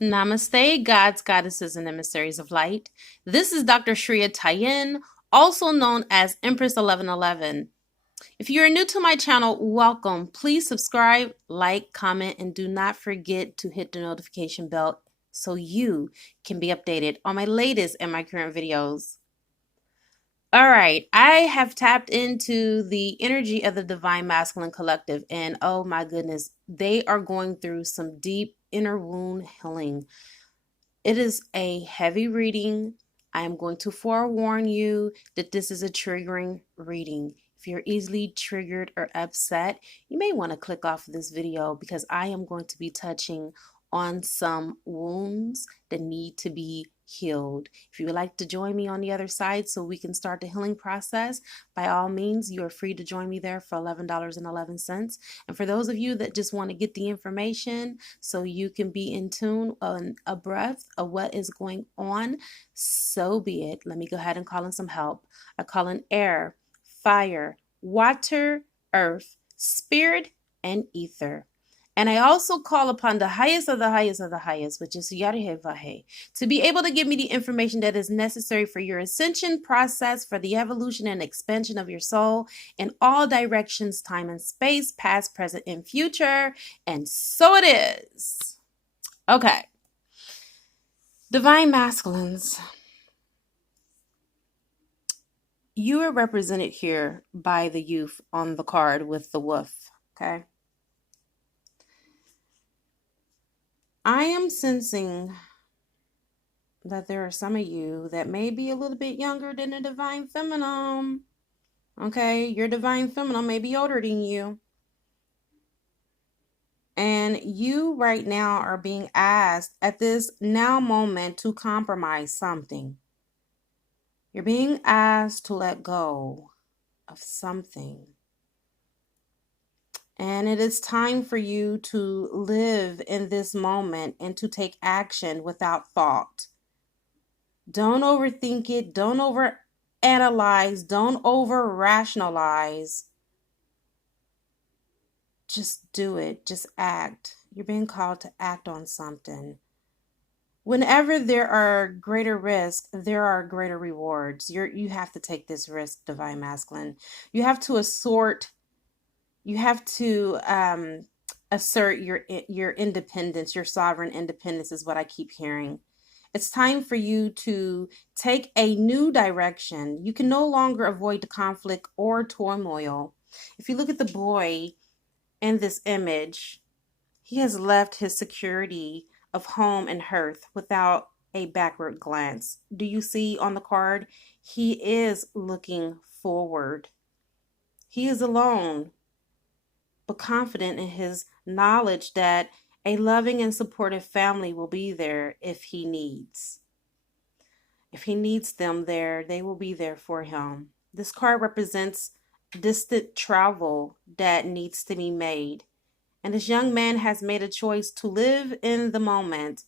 Namaste, gods, goddesses, and emissaries of light. This is Dr. Shreya Tayin, also known as Empress 1111. If you are new to my channel, welcome. Please subscribe, like, comment, and do not forget to hit the notification bell so you can be updated on my latest and my current videos. All right, I have tapped into the energy of the Divine Masculine Collective, and oh my goodness, they are going through some deep inner wound healing. It is a heavy reading. I am going to forewarn you that this is a triggering reading. If you're easily triggered or upset, you may want to click off this video because I am going to be touching on some wounds that need to be healed. If you would like to join me on the other side so we can start the healing process, by all means, you are free to join me there for $11.11. And for those of you that just want to get the information so you can be in tune on a breath of what is going on, so be it. Let me go ahead and call in some help. I call in air, fire, water, earth, spirit, and ether. And I also call upon the highest of the highest of the highest, which is Yarihevahe, to be able to give me the information that is necessary for your ascension process, for the evolution and expansion of your soul in all directions, time and space, past, present, and future. And so it is. Okay. Divine Masculines. You are represented here by the youth on the card with the wolf. Okay. I am sensing that there are some of you that may be a little bit younger than the Divine Feminine. Okay, your Divine Feminine may be older than you. And you right now are being asked at this now moment to compromise something. You're being asked to let go of something. And it is time for you to live in this moment and to take action without thought. Don't overthink it. Don't overanalyze. Don't over-rationalize. Just do it. Just act. You're being called to act on something. Whenever there are greater risks, there are greater rewards. You have to take this risk, Divine Masculine. You have to assert your independence, your sovereign independence is what I keep hearing. It's time for you to take a new direction. You can no longer avoid the conflict or turmoil. If you look at the boy in this image, he has left his security of home and hearth without a backward glance. Do you see on the card? He is looking forward. He is alone, but confident in his knowledge that a loving and supportive family will be there if he needs. If he needs them there, they will be there for him. This card represents distant travel that needs to be made. And this young man has made a choice to live in the moment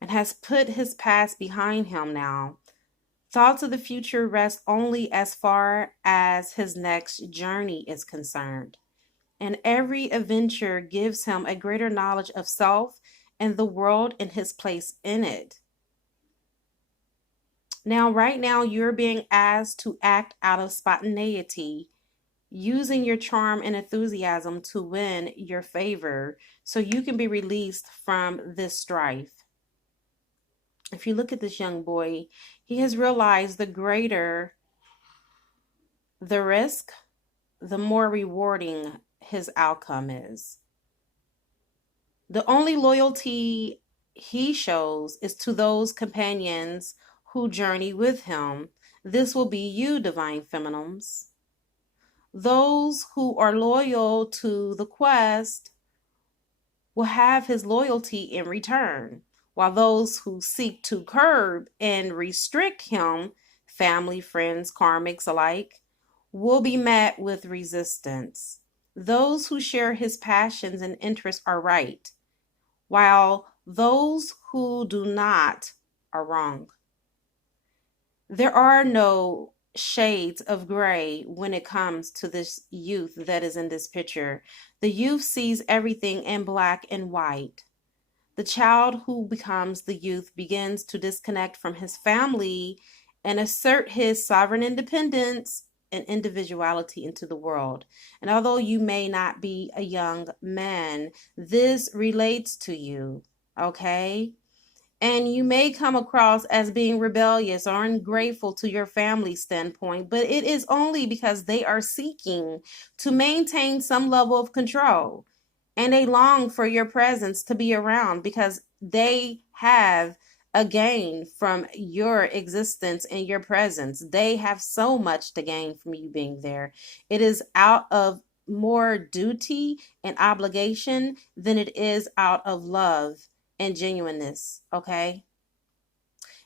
and has put his past behind him now. Thoughts of the future rest only as far as his next journey is concerned. And every adventure gives him a greater knowledge of self and the world and his place in it. Now, right now, you're being asked to act out of spontaneity, using your charm and enthusiasm to win your favor so you can be released from this strife. If you look at this young boy, he has realized the greater the risk, the more rewarding his outcome is. The only loyalty he shows is to those companions who journey with him. This will be you, Divine Feminines. Those who are loyal to the quest will have his loyalty in return, while those who seek to curb and restrict him, family, friends, karmics alike, will be met with resistance. Those who share his passions and interests are right, while those who do not are wrong. There are no shades of gray when it comes to this youth that is in this picture. The youth sees everything in black and white. The child who becomes the youth begins to disconnect from his family and assert his sovereign independence and individuality into the world. And although you may not be a young man, this relates to you, okay? And you may come across as being rebellious or ungrateful to your family standpoint, but it is only because they are seeking to maintain some level of control. And they long for your presence to be around because they have a gain from your existence and your presence. They have so much to gain from you being there. It is out of more duty and obligation than it is out of love and genuineness, okay?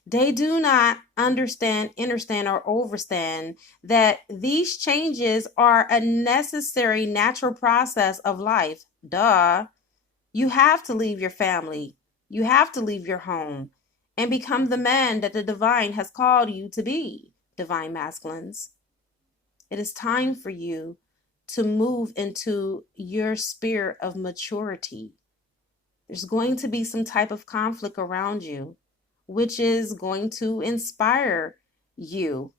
They do not understand, or overstand that these changes are a necessary natural process of life. Duh. You have to leave your family. You have to leave your home and become the man that the divine has called you to be, divine masculines. It is time for you to move into your spirit of maturity. There's going to be some type of conflict around you, which is going to inspire you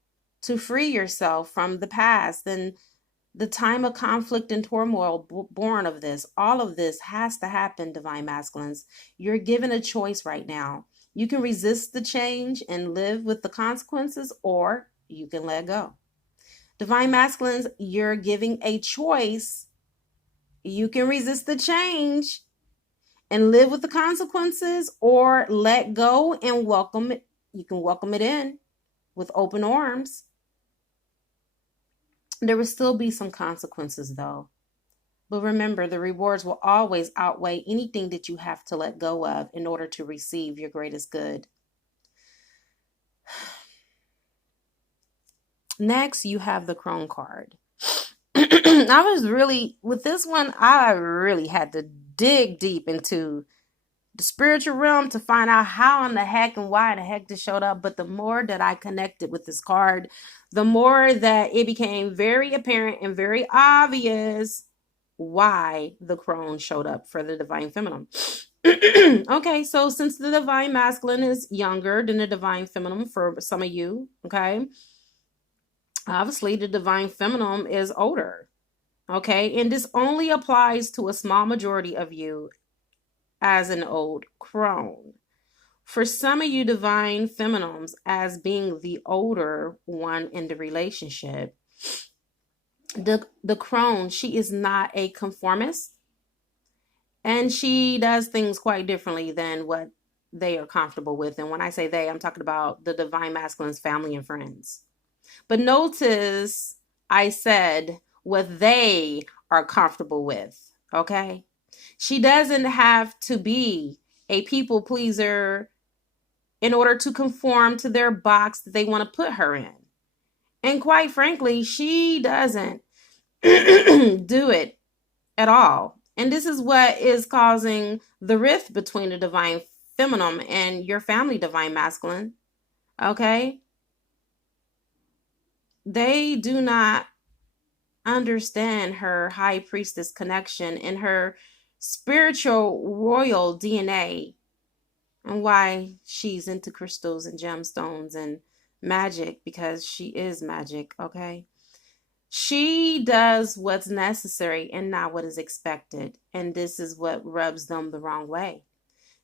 to free yourself from the past and the time of conflict and turmoil born of this. All of this has to happen, divine masculines. You're given a choice right now. You can resist the change and live with the consequences, or you can let go. Divine masculines, you're giving a choice. You can resist the change and live with the consequences, or let go and welcome it. You can welcome it in with open arms. There will still be some consequences though. But remember, the rewards will always outweigh anything that you have to let go of in order to receive your greatest good. Next, you have the Crone card. With this one, I really had to dig deep into the spiritual realm to find out how in the heck and why in the heck this showed up. But the more that I connected with this card, the more that it became very apparent and very obvious why the Crone showed up for the divine feminine. Okay, so since the divine masculine is younger than the divine feminine for some of you, okay, obviously the divine feminine is older, okay, and this only applies to a small majority of you as an old crone. For some of you divine feminines, as being the older one in the relationship, the crone, she is not a conformist, and she does things quite differently than what they are comfortable with. And when I say they, I'm talking about the divine masculine's family and friends. But notice I said what they are comfortable with, okay? She doesn't have to be a people pleaser in order to conform to their box that they want to put her in. And quite frankly, she doesn't do it at all. And this is what is causing the rift between the divine feminine and your family divine masculine. Okay? They do not understand her high priestess connection and her spiritual royal DNA and why she's into crystals and gemstones and magic, because she is magic, okay? She does what's necessary and not what is expected, and this is what rubs them the wrong way.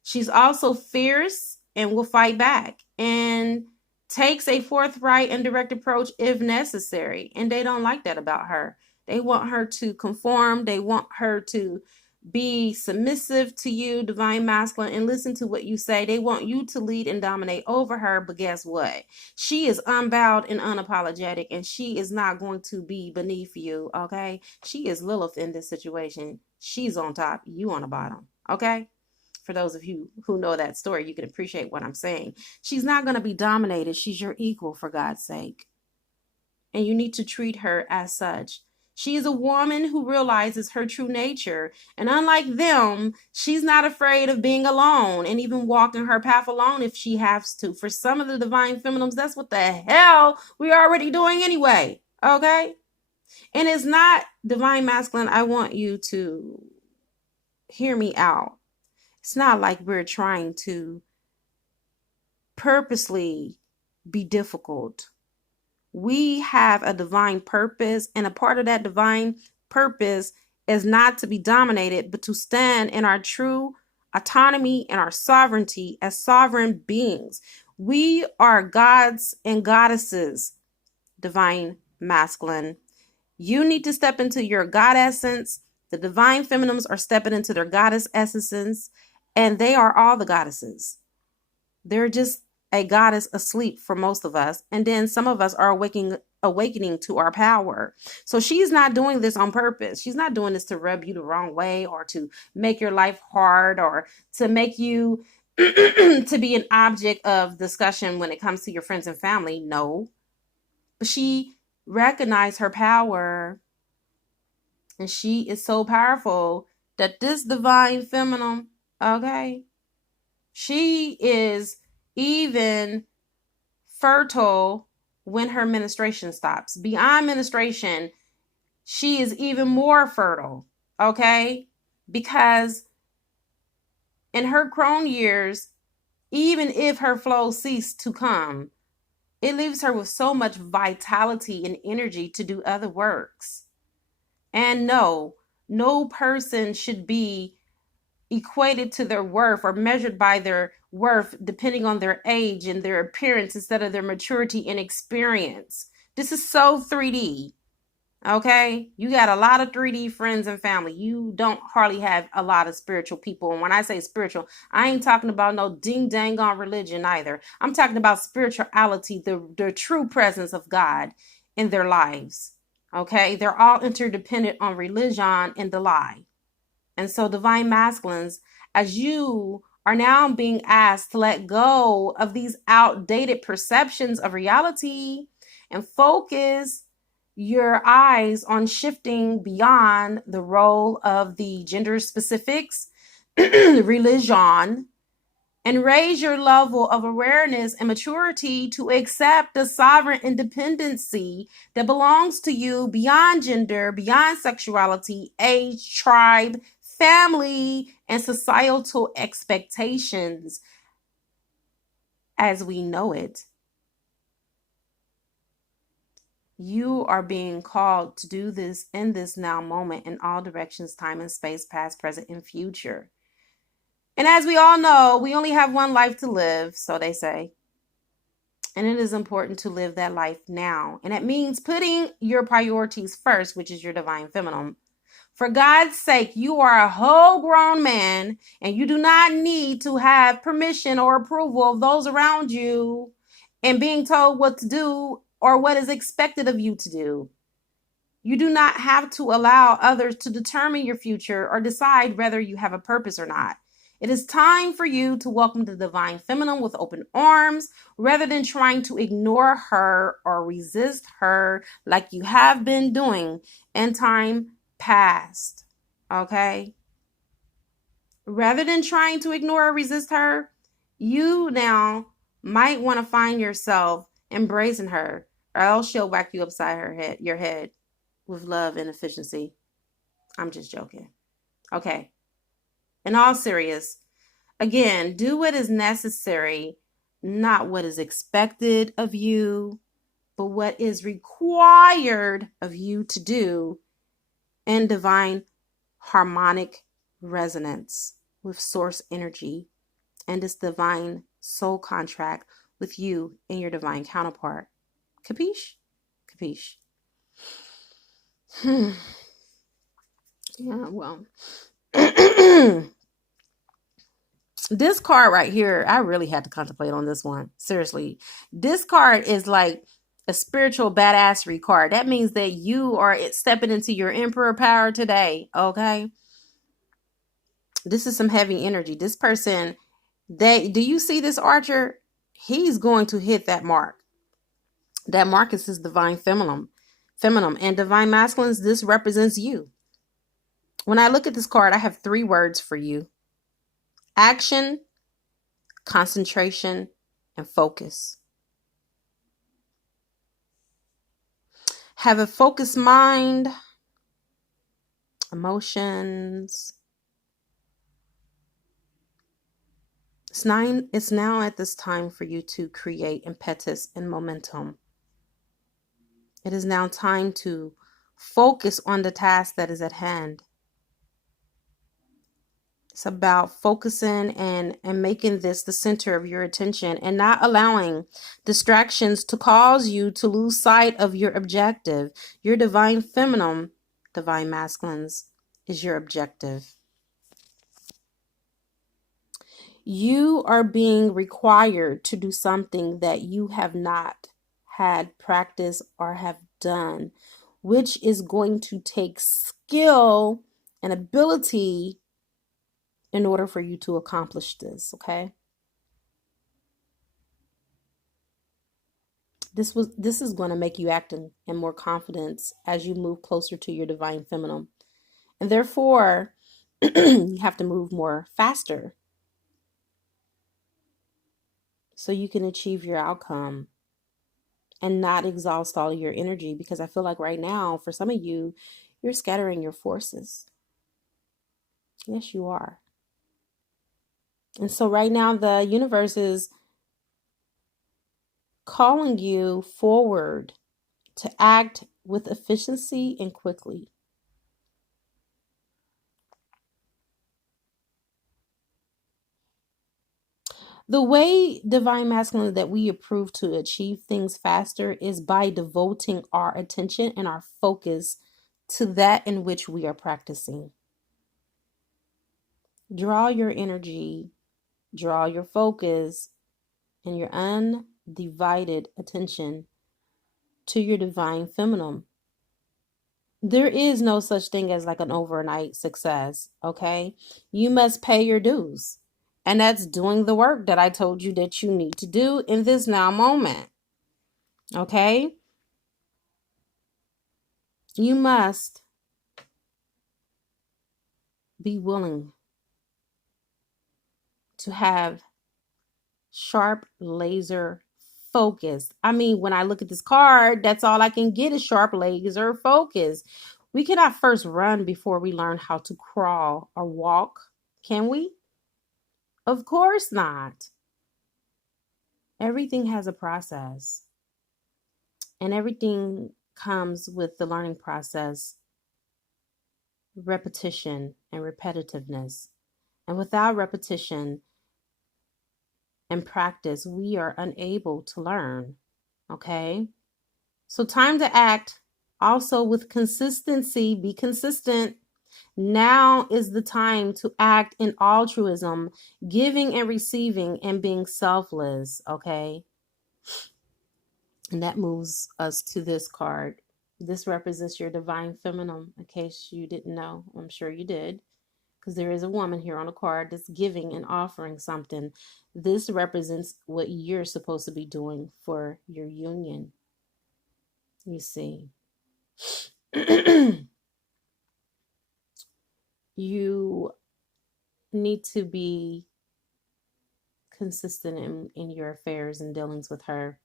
She's also fierce and will fight back and takes a forthright and direct approach if necessary, and they don't like that about her. They want her to conform. They want her to be submissive to you, divine masculine, and listen to what you say. They want you to lead and dominate over her, but guess what? She is unbowed and unapologetic, and she is not going to be beneath you, okay? She is Lilith in this situation. She's on top, you on the bottom, okay? For those of you who know that story, you can appreciate what I'm saying. She's not going to be dominated. She's your equal, for God's sake. And you need to treat her as such. She is a woman who realizes her true nature. And unlike them, she's not afraid of being alone and even walking her path alone if she has to. For some of the divine feminines, that's what the hell we're already doing anyway. Okay? And it's not divine masculine. I want you to hear me out. It's not like we're trying to purposely be difficult. We have a divine purpose, and a part of that divine purpose is not to be dominated, but to stand in our true autonomy and our sovereignty as sovereign beings. We are gods and goddesses, divine masculine. You need to step into your God essence. The divine feminines are stepping into their goddess essences, and they are all the goddesses. They're just a goddess asleep for most of us. And then some of us are awakening to our power. So she's not doing this on purpose. She's not doing this to rub you the wrong way or to make your life hard or to make you to be an object of discussion when it comes to your friends and family. No. But she recognized her power, and she is so powerful that this divine feminine, okay, she is even fertile when her menstruation stops. Beyond menstruation, she is even more fertile, okay? Because in her crone years, even if her flow ceased to come, it leaves her with so much vitality and energy to do other works. And no person should be equated to their worth or measured by their worth depending on their age and their appearance instead of their maturity and experience. This is so 3D. Okay, you got a lot of 3D friends and family. You don't hardly have a lot of spiritual people. And when I say spiritual, I ain't talking about no ding dang on religion either. I'm talking about spirituality, the true presence of God in their lives. Okay, they're all interdependent on religion and the lie. And so divine masculines, as you are now being asked to let go of these outdated perceptions of reality and focus your eyes on shifting beyond the role of the gender specifics, religion, and raise your level of awareness and maturity to accept the sovereign independency that belongs to you beyond gender, beyond sexuality, age, tribe, family, and societal expectations as we know it. You are being called to do this in this now moment in all directions, time and space, past, present, and future. And as we all know, we only have one life to live, so they say. And it is important to live that life now. And it means putting your priorities first, which is your divine feminine. For God's sake, you are a whole grown man, and you do not need to have permission or approval of those around you and being told what to do or what is expected of you to do. You do not have to allow others to determine your future or decide whether you have a purpose or not. It is time for you to welcome the divine feminine with open arms rather than trying to ignore her or resist her like you have been doing in time past. Okay? Rather than trying to ignore or resist her, you now might want to find yourself embracing her, or else she'll whack you upside your head with love and efficiency. I'm just joking. Okay. In all serious, again, do what is necessary, not what is expected of you, but what is required of you to do in divine harmonic resonance with source energy and this divine soul contract with you and your divine counterpart. Capiche? Capiche. Yeah, well. This card right here, I really had to contemplate on this one. Seriously. This card is like a spiritual badassery card. That means that you are stepping into your emperor power today. Okay. This is some heavy energy. This person, do you see this archer? He's going to hit that mark. That mark is his divine feminine. And divine masculines, this represents you. When I look at this card, I have 3 words for you: action, concentration, and focus. Have a focused mind, emotions, It's now at this time for you to create impetus and momentum. It is now time to focus on the task that is at hand. It's about focusing and making this the center of your attention and not allowing distractions to cause you to lose sight of your objective. Your divine feminine, divine masculines is your objective. You are being required to do something that you have not had practice or have done, which is going to take skill and ability in order for you to accomplish this, okay? This is going to make you act in more confidence as you move closer to your divine feminine. And therefore, you have to move more faster so you can achieve your outcome and not exhaust all of your energy, because I feel like right now, for some of you, you're scattering your forces. Yes, you are. And so right now, the universe is calling you forward to act with efficiency and quickly. The way divine masculine that we approve to achieve things faster is by devoting our attention and our focus to that in which we are practicing. Draw your energy, draw your focus, and your undivided attention to your divine feminine. There is no such thing as like an overnight success, okay? You must pay your dues. And that's doing the work that I told you that you need to do in this now moment. Okay? You must be willing to have sharp laser focus. I mean, when I look at this card, that's all I can get is sharp laser focus. We cannot first run before we learn how to crawl or walk, can we? Of course not. Everything has a process, and everything comes with the learning process, repetition and repetitiveness. And without repetition and practice, we are unable to learn. Okay? So, time to act also with consistency. Be consistent. Now is the time to act in altruism, giving and receiving and being selfless. Okay? And that moves us to this card. This represents your divine feminine, in case you didn't know. I'm sure you did, because there is a woman here on the card that's giving and offering something. This represents what you're supposed to be doing for your union. You see. You need to be consistent in your affairs and dealings with her.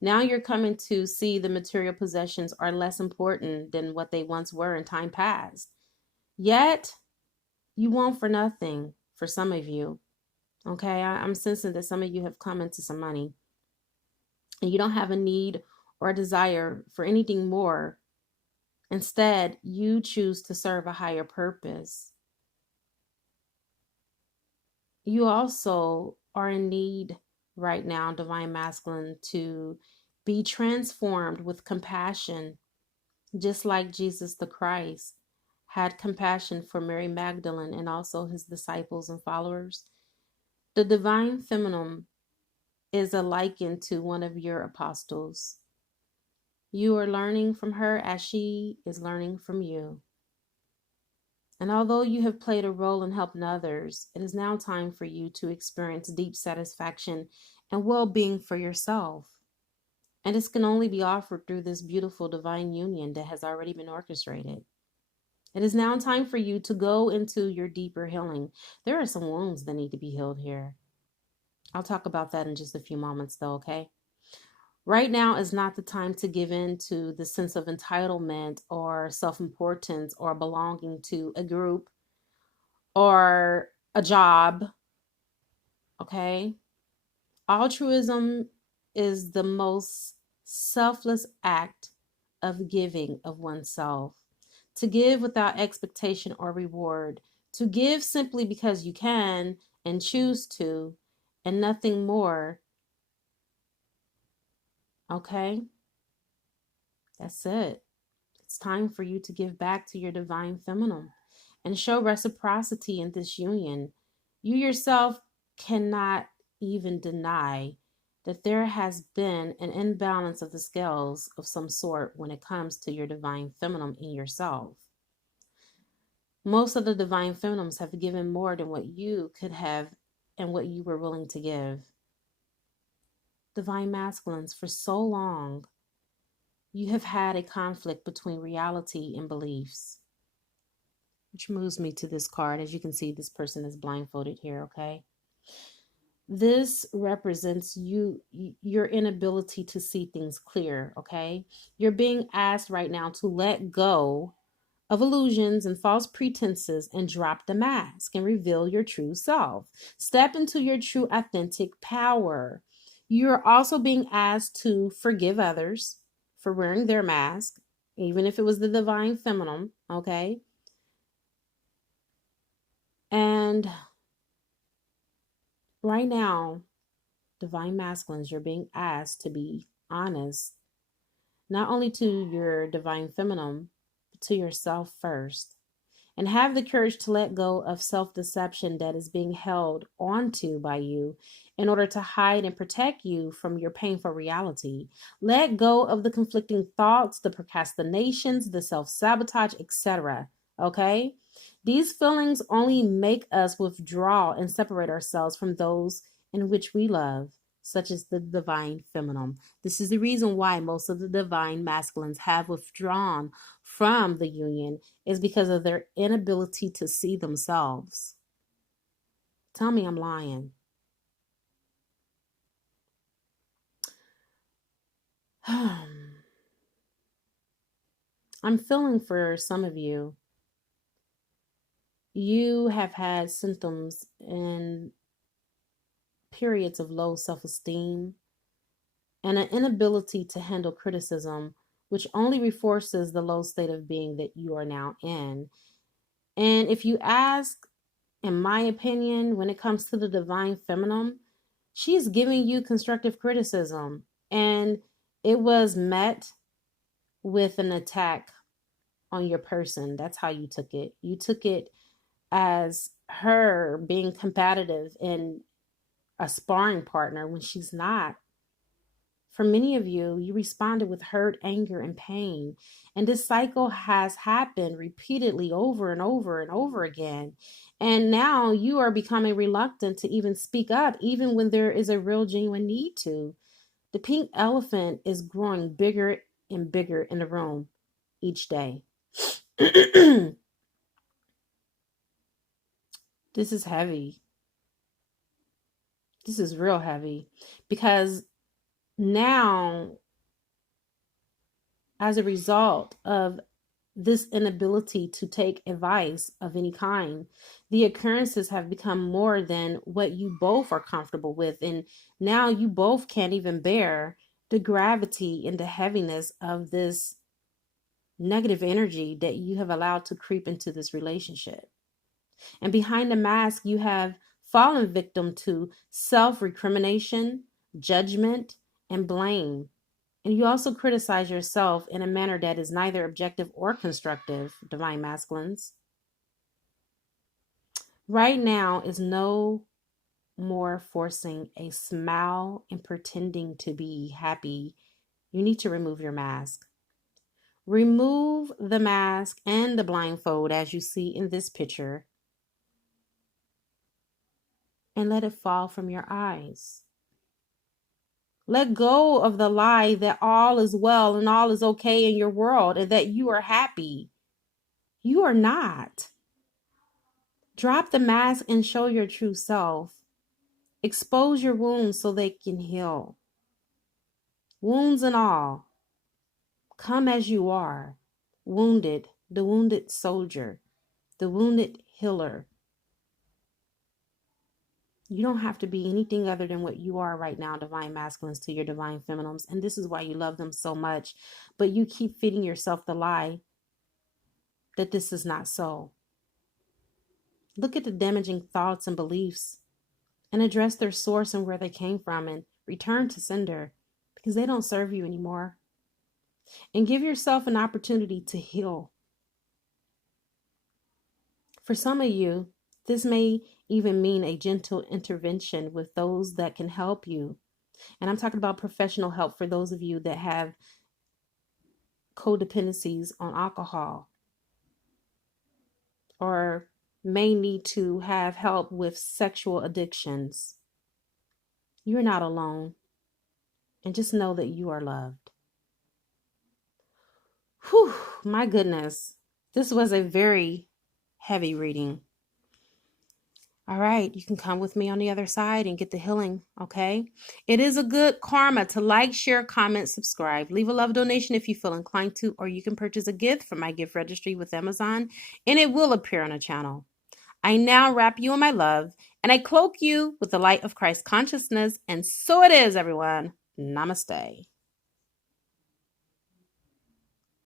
Now you're coming to see the material possessions are less important than what they once were in time past. Yet, you want for nothing for some of you. Okay, I'm sensing that some of you have come into some money and you don't have a need or a desire for anything more. Instead, you choose to serve a higher purpose. You also are in need right now, divine masculine, to be transformed with compassion, just like Jesus the Christ had compassion for Mary Magdalene and also his disciples and followers. The divine feminine is a liken to one of your apostles. You are learning from her as she is learning from you. And although you have played a role in helping others, it is now time for you to experience deep satisfaction and well-being for yourself. And this can only be offered through this beautiful divine union that has already been orchestrated. It is now time for you to go into your deeper healing. There are some wounds that need to be healed here. I'll talk about that in just a few moments though, okay? Right now is not the time to give in to the sense of entitlement or self-importance or belonging to a group or a job Okay? Altruism is the most selfless act of giving of oneself. To give without expectation or reward. To give simply because you can and choose to, and nothing more. Okay? That's it. It's time for you to give back to your divine feminine and show reciprocity in this union. You yourself cannot even deny that there has been an imbalance of the scales of some sort when it comes to your divine feminine in yourself. Most of the divine feminines have given more than what you could have and what you were willing to give. Divine masculines, for so long, you have had a conflict between reality and beliefs. Which moves me to this card. As you can see, this person is blindfolded here, okay? This represents your inability to see things clear, okay? You're being asked right now to let go of illusions and false pretenses and drop the mask and reveal your true self. Step into your true authentic power. You're also being asked to forgive others for wearing their mask, even if it was the divine feminine, okay? And right now, divine masculines, you're being asked to be honest, not only to your divine feminine, but to yourself first. And have the courage to let go of self-deception that is being held onto by you in order to hide and protect you from your painful reality. Let go of the conflicting thoughts, the procrastinations, the self-sabotage, etc. Okay? These feelings only make us withdraw and separate ourselves from those in which we love, such as the divine feminine. This is the reason why most of the divine masculines have withdrawn from the union, is because of their inability to see themselves. Tell me I'm lying. I'm feeling for some of you. You have had symptoms and periods of low self-esteem and an inability to handle criticism, which only reinforces the low state of being that you are now in. And if you ask, in my opinion, when it comes to the divine feminine, she is giving you constructive criticism, and it was met with an attack on your person. That's how you took it. You took it as her being competitive and a sparring partner when she's not. For many of you, you responded with hurt, anger, and pain. And this cycle has happened repeatedly over and over and over again. And now you are becoming reluctant to even speak up, even when there is a real genuine need to. The pink elephant is growing bigger and bigger in the room each day. This is heavy. This is real heavy because now, as a result of this inability to take advice of any kind, the occurrences have become more than what you both are comfortable with. And now you both can't even bear the gravity and the heaviness of this negative energy that you have allowed to creep into this relationship. And behind the mask, you have fallen victim to self-recrimination, judgment, and blame. And you also criticize yourself in a manner that is neither objective or constructive, divine masculines. Right now is no more forcing a smile and pretending to be happy. You need to remove your mask. Remove the mask and the blindfold as you see in this picture, and let it fall from your eyes. Let go of the lie that all is well and all is okay in your world and that you are happy. You are not. Drop the mask and show your true self. Expose your wounds so they can heal. Wounds and all. Come as you are. Wounded, the wounded soldier, the wounded healer. You don't have to be anything other than what you are right now, divine masculines to your divine feminines. And this is why you love them so much. But you keep feeding yourself the lie that this is not so. Look at the damaging thoughts and beliefs and address their source and where they came from and return to sender because they don't serve you anymore. And give yourself an opportunity to heal. For some of you, this may even mean a gentle intervention with those that can help you. And I'm talking about professional help for those of you that have codependencies on alcohol or may need to have help with sexual addictions. You're not alone. And just know that you are loved. Whew, my goodness. This was a very heavy reading. All right, you can come with me on the other side and get the healing, okay? It is a good karma to like, share, comment, subscribe. Leave a love donation if you feel inclined to, or you can purchase a gift from my gift registry with Amazon, and it will appear on the channel. I now wrap you in my love, and I cloak you with the light of Christ consciousness, and so it is, everyone. Namaste.